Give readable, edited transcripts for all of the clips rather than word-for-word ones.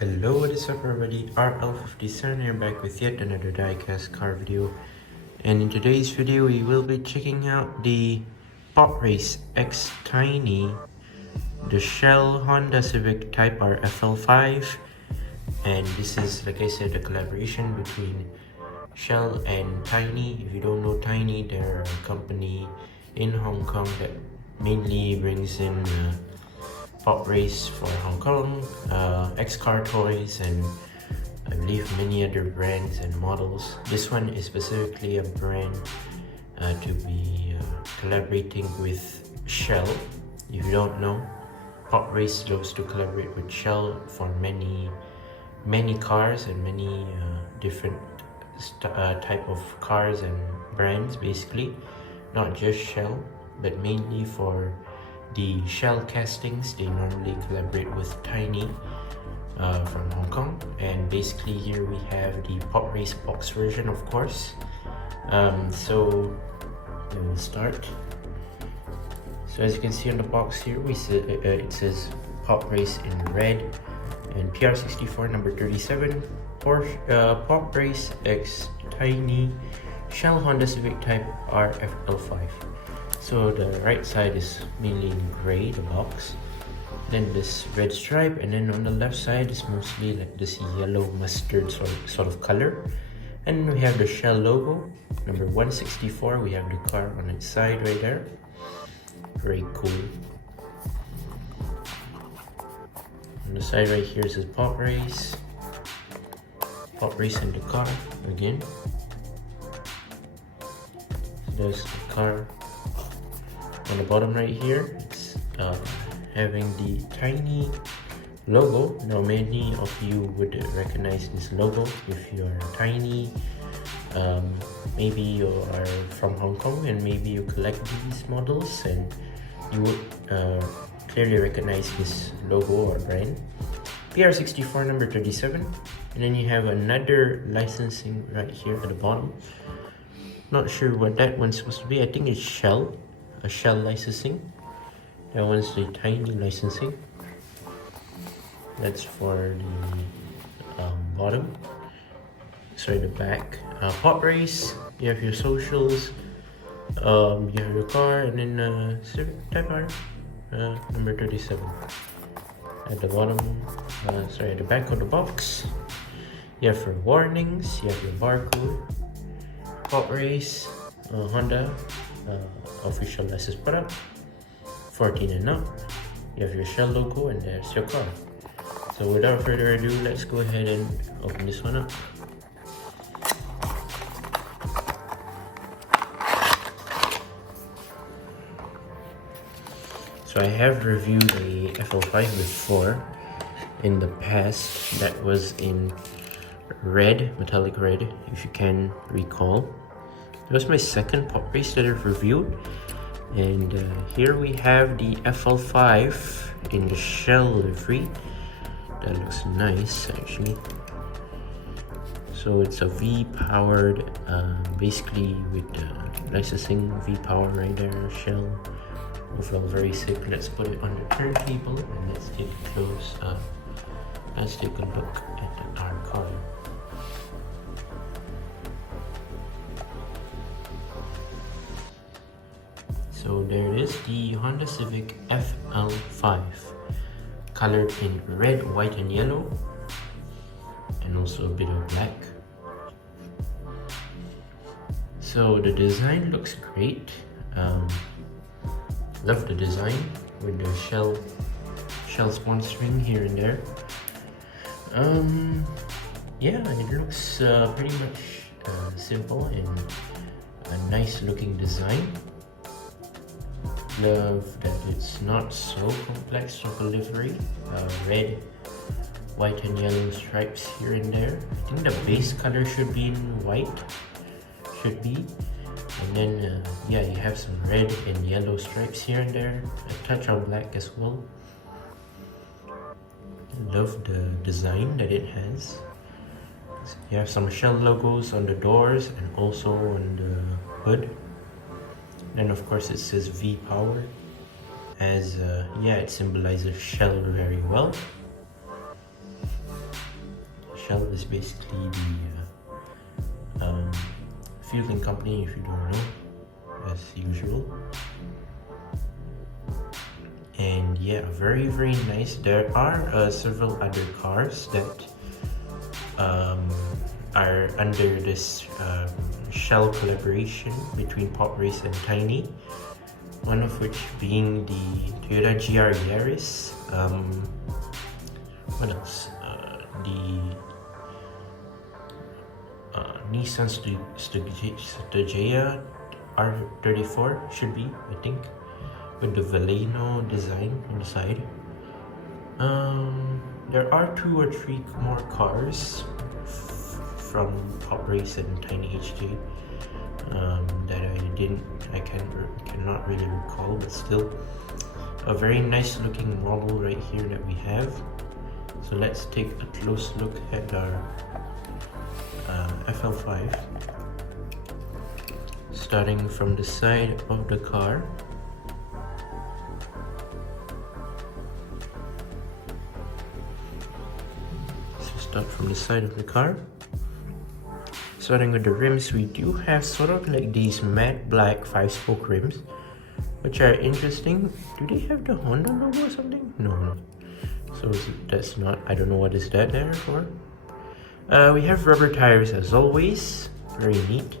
Hello, what is up everybody? FL5 here back with yet another diecast car video. And in today's video we will be checking out the Pop Race X Tiny, the Shell Honda Civic Type R FL5. And this is, like I said, a collaboration between Shell and Tiny. If you don't know Tiny, they're a company in Hong Kong that mainly brings in Pop Race for Hong Kong, X-Car Toys, and I believe many other brands and models. This one is specifically a brand to be collaborating with Shell. If you don't know, Pop Race loves to collaborate with Shell for many cars and many different type of cars and brands, basically not just Shell, but mainly for the Shell castings. They normally collaborate with Tiny from Hong Kong, and basically here we have the Pop Race box version, of course. So we'll start. So as you can see on the box here, it says Pop Race in red and PR64 number 37, Pop Race X Tiny Shell Honda Civic Type R FL5. So the right side is mainly in gray, the box, then this red stripe, and then on the left side is mostly like this yellow mustard sort of color. And we have the Shell logo, number 164. We have the car on its side right there. Very cool. On the side right here says Pop Race. Pop Race in the car again. There's the car. On the bottom right here, it's having the Tiny logo. Now many of you would recognize this logo if you're Tiny. Maybe you are from Hong Kong and maybe you collect these models, and you would clearly recognize this logo or brand. PR64 number 37, and then you have another licensing right here at the bottom. Not sure what that one's supposed to be. I think it's Shell. A Shell licensing. That one's the Tiny licensing. That's for the bottom. Sorry, the back. Pop Race. You have your socials. You have your car, and then Civic Type R, number 37. At the bottom, sorry, at the back of the box, you have your warnings. You have your barcode. Pop Race, Honda. Official licensed product, 14 and up. You have your Shell logo, and there's your car. So without further ado, let's go ahead and open this one up. So I have reviewed a FL5 before in the past. That was in red, metallic red, if you can recall. It was my second Pop Race that I've reviewed, and here we have the FL5 in the Shell livery. That looks nice, actually. So it's a V-powered, basically with licensing V-power right there, Shell. Overall very sick. Let's put it on the turntable and let's take a close let's take a look at our car. So there it is, the Honda Civic FL5, colored in red, white, and yellow, and also a bit of black. So the design looks great. Love the design with the Shell sponsoring here and there. Yeah, it looks pretty much simple and a nice looking design. Love that it's not so complex of a livery. Red, white, and yellow stripes here and there. I think the base color should be in white. Should be. And then, yeah, you have some red and yellow stripes here and there. A touch of black as well. Love the design that it has. So you have some Shell logos on the doors and also on the hood. Then of course it says V-Power, as yeah, it symbolizes Shell very well. Shell is basically the fueling company, if you don't know, as usual. And yeah, very nice. There are several other cars that are under this Shell collaboration between Pop Race and Tiny. One of which being the Toyota GR Yaris. What else? The Nissan Stagea R34 should be, I think, with the Veleno design on the side. There are 2 or 3 more cars from Pop Race and Tiny HJ that I cannot really recall, but still a very nice looking model right here that we have. So let's take a close look at our FL5, starting from the side of the car. So start from the side of the car. Starting with the rims, we do have sort of like these matte black 5-spoke rims, which are interesting. Do they have the Honda logo or something? No. So that's not, I don't know what is that there for. We have rubber tires as always, very neat.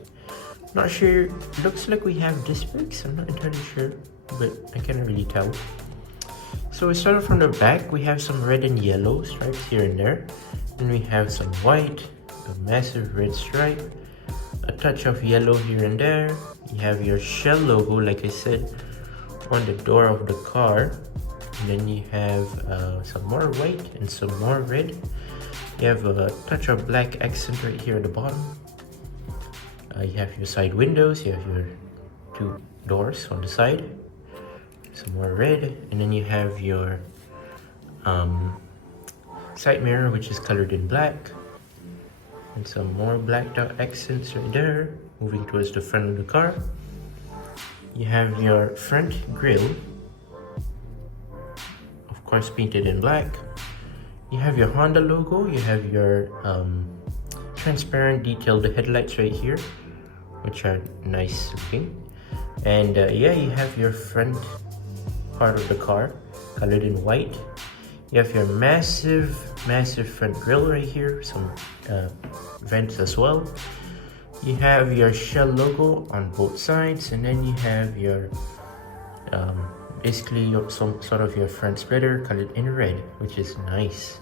Not sure, looks like we have disc brakes, I'm not entirely sure, but I can't really tell. So we started from the back, we have some red and yellow stripes here and there. Then we have some white, a massive red stripe, a touch of yellow here and there. You have your Shell logo, like I said, on the door of the car. And then you have some more white and some more red. You have a touch of black accent right here at the bottom. You have your side windows, you have your 2 doors on the side, some more red, and then you have your side mirror, which is colored in black, and some more blacked out accents right there. Moving towards the front of the car, you have your front grille, of course painted in black. You have your Honda logo, you have your transparent detailed headlights right here, which are nice looking. And yeah, you have your front part of the car colored in white. You have your massive front grille right here, some vents as well. You have your Shell logo on both sides, and then you have your basically some sort of your front splitter colored in red, which is nice.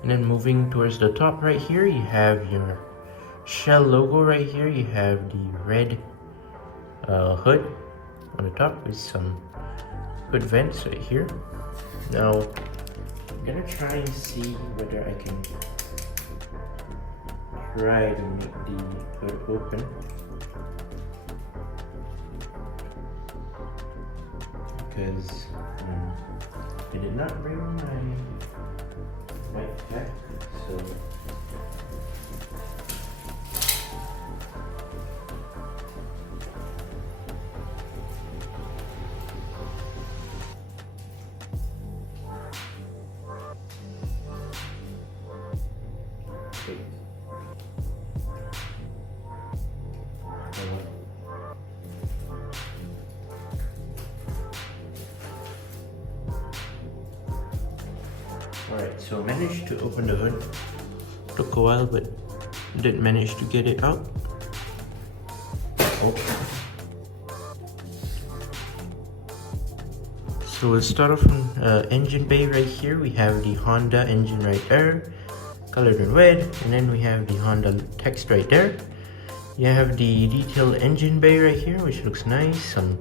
And then moving towards the top right here, you have your Shell logo right here. You have the red hood on the top with some hood vents right here. Now I'm gonna try and see whether I can try to make the hood open. Because I did not bring my white pack, so Alright, so managed to open the hood. Took a while, but did manage to get it out. Oh. So we'll start off from engine bay right here. We have the Honda engine right there, colored in red, and then we have the Honda text right there. You have the detailed engine bay right here, which looks nice. Some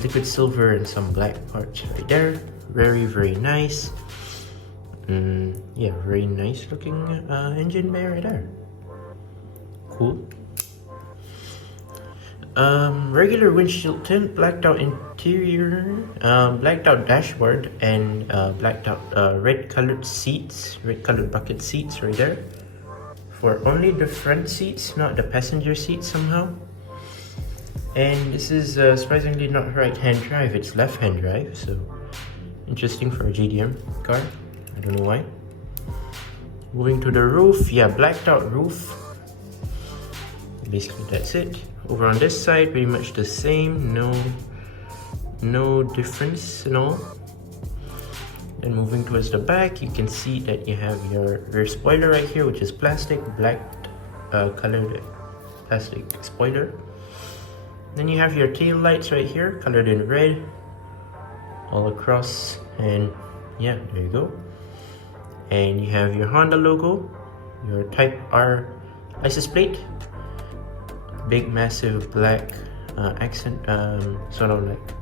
liquid silver and some black parts right there. Very nice. Yeah, very nice looking engine bay right there. Cool. Regular windshield tint, blacked out interior, blacked out dashboard, and blacked out red colored seats, red colored bucket seats right there. For only the front seats, not the passenger seats somehow. And this is surprisingly not right hand drive, it's left hand drive, so interesting for a GDM car. I don't know why. Moving to the roof, yeah, blacked out roof. Basically that's it. Over on this side, pretty much the same, no difference at all. And moving towards the back, you can see that you have your rear spoiler right here, which is plastic, black colored plastic spoiler. Then you have your tail lights right here, colored in red, all across, and yeah, there you go. And you have your Honda logo, your Type R license plate, big massive black accent, sort of like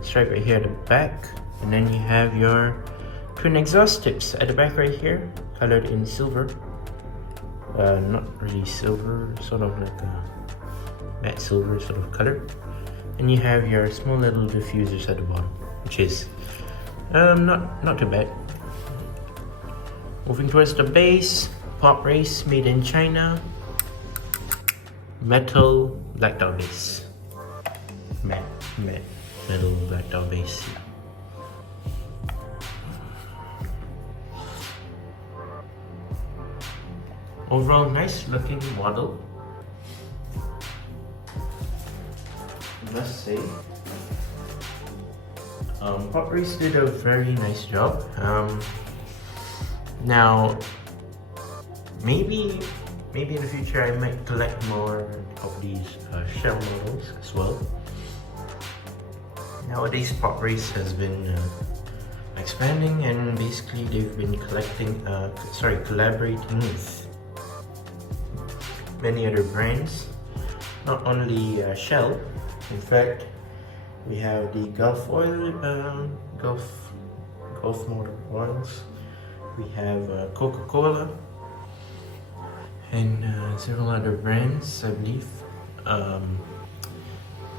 stripe right here at the back. And then you have your twin exhaust tips at the back right here, colored in silver. Not really silver, sort of like a matte silver sort of color. And you have your small little diffusers at the bottom, which is not too bad. Moving towards the base, Pop Race made in China, metal blacked out base, matte metal blacked out base. Overall, nice looking model, I must say. Pop Race did a very nice job. Now, maybe in the future I might collect more of these shell models as well. Nowadays, Pop Race has been expanding, and basically they've been collaborating with many other brands, not only Shell. In fact, we have the Gulf oil, Gulf motor oils. We have Coca-Cola and several other brands, I believe.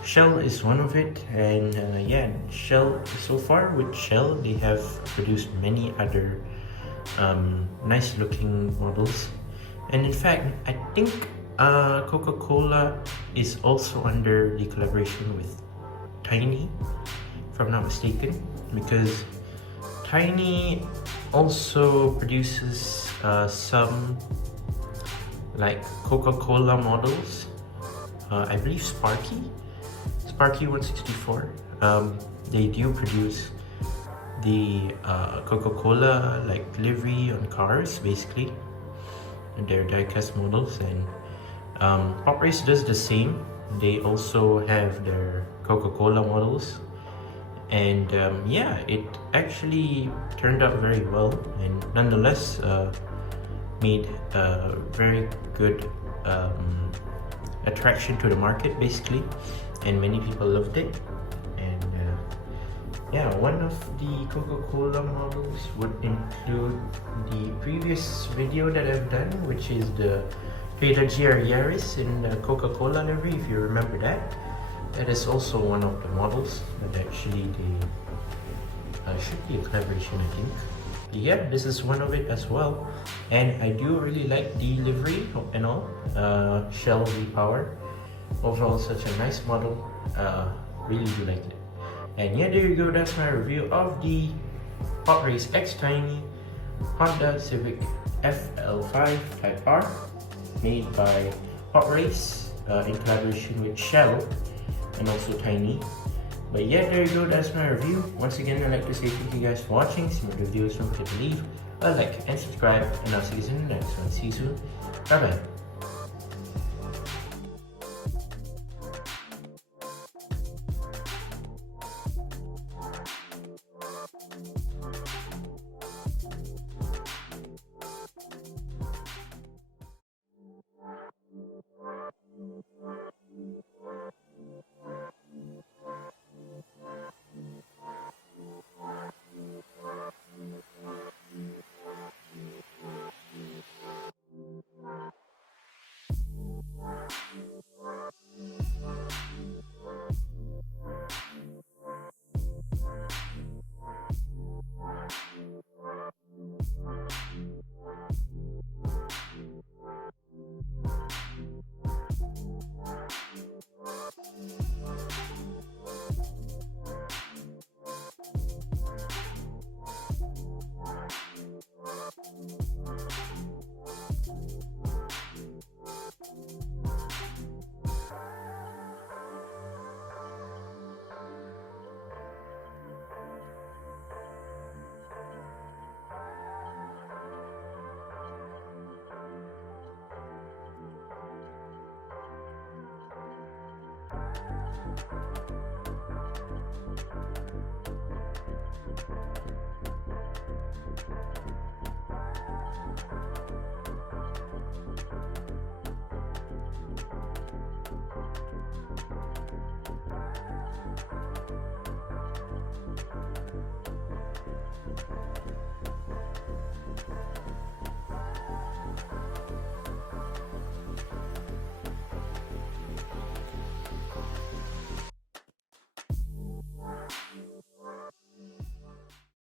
Shell is one of it, and yeah, Shell, so far with Shell, they have produced many other nice looking models. And in fact, I think Coca-Cola is also under the collaboration with Tiny, if I'm not mistaken, because Tiny also produces some like Coca-Cola models. I believe Sparky 164. They do produce the Coca-Cola like livery on cars, basically, and their die-cast models. And Pop Race does the same. They also have their Coca-Cola models, and yeah, it actually turned out very well, and nonetheless made a very good attraction to the market, basically, and many people loved it. And yeah, one of the Coca-Cola models would include the previous video that I've done, which is the Toyota GR Yaris in the Coca-Cola livery, if you remember that. That is also one of the models, but actually they should be a collaboration, I think. Yeah, this is one of it as well, and I do really like the livery and all. Shell V-Power, overall such a nice model. Really do like it. And yeah, there you go, that's my review of the Pop Race X Tiny Honda Civic FL5 Type R, made by Pop Race in collaboration with Shell and also Tiny. But yeah, there you go, that's my review. Once again, I'd like to say thank you guys for watching. See more videos, don't forget to leave a like and subscribe, and I'll see you soon in the next one. See you soon. Bye bye.